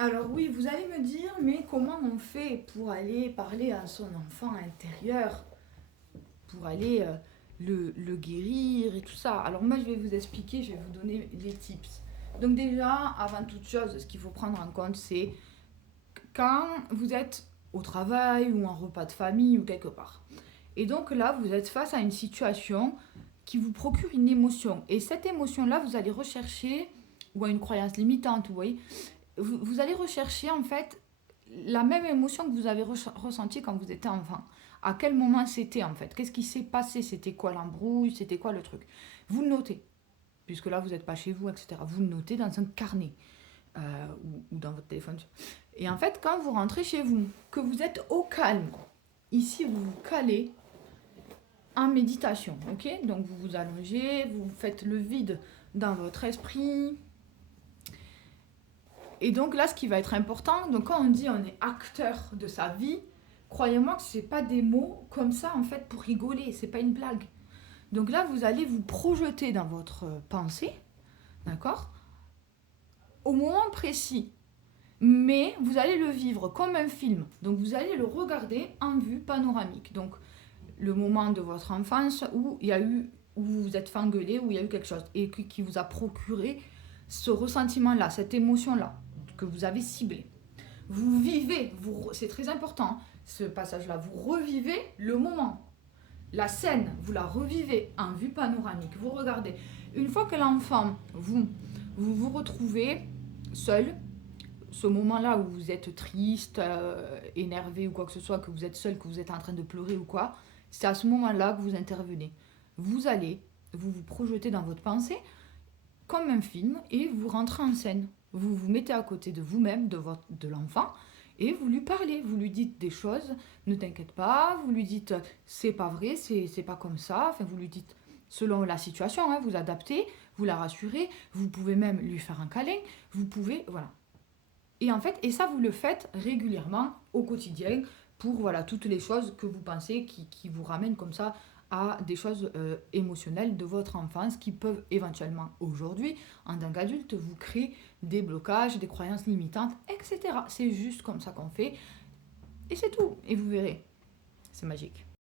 Alors oui, vous allez me dire, mais comment on fait pour aller parler à son enfant intérieur, pour aller le guérir et tout ça? Alors moi, je vais vous expliquer, je vais vous donner les tips. Donc déjà, avant toute chose, ce qu'il faut prendre en compte, c'est quand vous êtes au travail ou en repas de famille ou quelque part. Et donc là, vous êtes face à une situation qui vous procure une émotion. Et cette émotion-là, vous allez rechercher, ou à une croyance limitante, vous voyez, vous allez rechercher en fait la même émotion que vous avez ressentie quand vous étiez enfant. À quel moment c'était en fait? Qu'est-ce qui s'est passé? C'était quoi l'embrouille? C'était quoi le truc? Vous le notez, puisque là vous n'êtes pas chez vous, etc. Vous le notez dans un carnet ou dans votre téléphone. Et en fait, quand vous rentrez chez vous, que vous êtes au calme, ici vous vous calez en méditation, ok? Donc vous vous allongez, vous faites le vide dans votre esprit, et donc là, ce qui va être important, donc quand on dit on est acteur de sa vie, croyez-moi que ce n'est pas des mots comme ça en fait pour rigoler, c'est pas une blague. Donc là, vous allez vous projeter dans votre pensée, d'accord, au moment précis. Mais vous allez le vivre comme un film. Donc vous allez le regarder en vue panoramique. Donc le moment de votre enfance où il y a eu, où vous vous êtes fait engueuler, où il y a eu quelque chose et qui vous a procuré ce ressentiment-là, cette émotion-là que vous avez ciblée. Vous vivez, c'est très important, ce passage-là, vous revivez le moment. La scène, vous la revivez en vue panoramique, vous regardez. Une fois que l'enfant, vous retrouvez seul, ce moment-là où vous êtes triste, énervé ou quoi que ce soit, que vous êtes seul, que vous êtes en train de pleurer ou quoi, c'est à ce moment-là que vous intervenez. Vous allez vous projetez dans votre pensée comme un film et vous rentrez en scène. Vous vous mettez à côté de vous-même, de l'enfant, et vous lui parlez, vous lui dites des choses, ne t'inquiète pas, vous lui dites c'est pas vrai, c'est pas comme ça, enfin vous lui dites selon la situation, hein, vous adaptez, vous la rassurez, vous pouvez même lui faire un câlin, vous pouvez, voilà. Et en fait, et ça vous le faites régulièrement au quotidien pour voilà toutes les choses que vous pensez qui vous ramènent comme ça à des choses émotionnelles de votre enfance qui peuvent éventuellement aujourd'hui, en tant qu'adulte, vous créer des blocages, des croyances limitantes, etc. C'est juste comme ça qu'on fait et c'est tout. Et vous verrez, c'est magique.